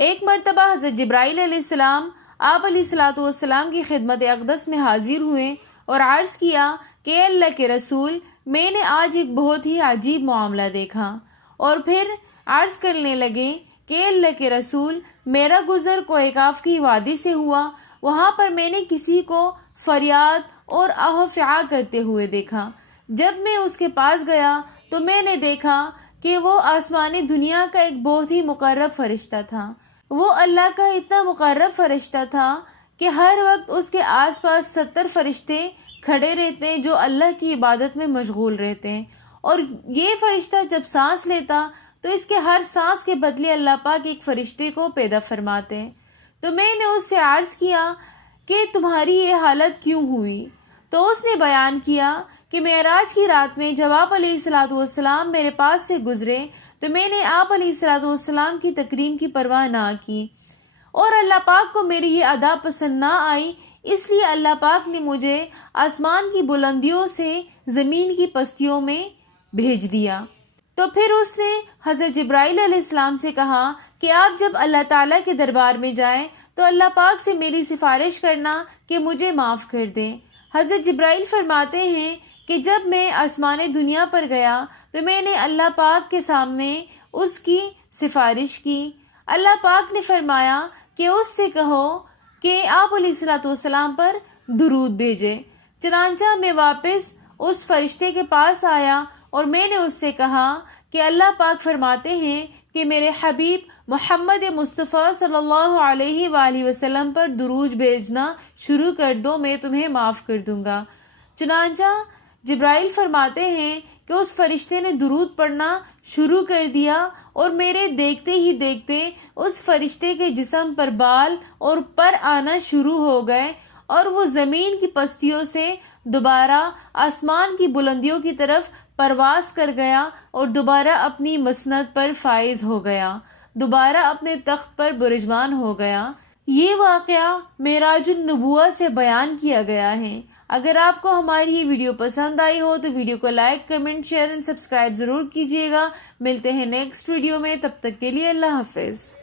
ایک مرتبہ حضرت جبرائیل علیہ السلام آپ علیہ الصلاۃ والسلام کی خدمت اقدس میں حاضر ہوئے اور عرض کیا کہ اے اللہ کے رسول، میں نے آج ایک بہت ہی عجیب معاملہ دیکھا، اور پھر عرض کرنے لگے کہ اے اللہ کے رسول، میرا گزر کوہ کاف کی وادی سے ہوا، وہاں پر میں نے کسی کو فریاد اور آہ و فغاں کرتے ہوئے دیکھا۔ جب میں اس کے پاس گیا تو میں نے دیکھا کہ وہ آسمانی دنیا کا ایک بہت ہی مقرب فرشتہ تھا۔ وہ اللہ کا اتنا مقرب فرشتہ تھا کہ ہر وقت اس کے آس پاس 70 فرشتے کھڑے رہتے ہیں جو اللہ کی عبادت میں مشغول رہتے ہیں، اور یہ فرشتہ جب سانس لیتا تو اس کے ہر سانس کے بدلے اللہ پاک ایک فرشتے کو پیدا فرماتے ہیں۔ تو میں نے اس سے عرض کیا کہ تمہاری یہ حالت کیوں ہوئی؟ تو اس نے بیان کیا کہ معراج کی رات میں جب آپ علیہ الصلاۃ والسلام میرے پاس سے گزرے تو میں نے آپ علیہ الصلاۃ والسلام کی تکریم کی پرواہ نہ کی، اور اللہ پاک کو میری یہ ادا پسند نہ آئی، اس لیے اللہ پاک نے مجھے آسمان کی بلندیوں سے زمین کی پستیوں میں بھیج دیا۔ تو پھر اس نے حضرت جبرائیل علیہ السلام سے کہا کہ آپ جب اللہ تعالیٰ کے دربار میں جائیں تو اللہ پاک سے میری سفارش کرنا کہ مجھے معاف کر دیں۔ حضرت جبرائیل فرماتے ہیں کہ جب میں آسمان دنیا پر گیا تو میں نے اللہ پاک کے سامنے اس کی سفارش کی۔ اللہ پاک نے فرمایا کہ اس سے کہو کہ آپ علیہ الصلاۃ والسلام پر درود بھیجے۔ چنانچہ میں واپس اس فرشتے کے پاس آیا اور میں نے اس سے کہا کہ اللہ پاک فرماتے ہیں کہ میرے حبیب محمد مصطفیٰ صلی اللہ علیہ وآلہ وسلم پر درود بھیجنا شروع کر دو، میں تمہیں معاف کر دوں گا۔ چنانچہ جبرائیل فرماتے ہیں کہ اس فرشتے نے درود پڑھنا شروع کر دیا، اور میرے دیکھتے ہی دیکھتے اس فرشتے کے جسم پر بال اور پر آنا شروع ہو گئے، اور وہ زمین کی پستیوں سے دوبارہ آسمان کی بلندیوں کی طرف پرواز کر گیا، اور دوبارہ اپنی مسند پر فائز ہو گیا، دوبارہ اپنے تخت پر برجمان ہو گیا۔ یہ واقعہ معراج النبوہ سے بیان کیا گیا ہے۔ اگر آپ کو ہماری یہ ویڈیو پسند آئی ہو تو ویڈیو کو لائک، کمنٹ، شیئر اور سبسکرائب ضرور کیجیے گا۔ ملتے ہیں نیکسٹ ویڈیو میں، تب تک کے لیے اللہ حافظ۔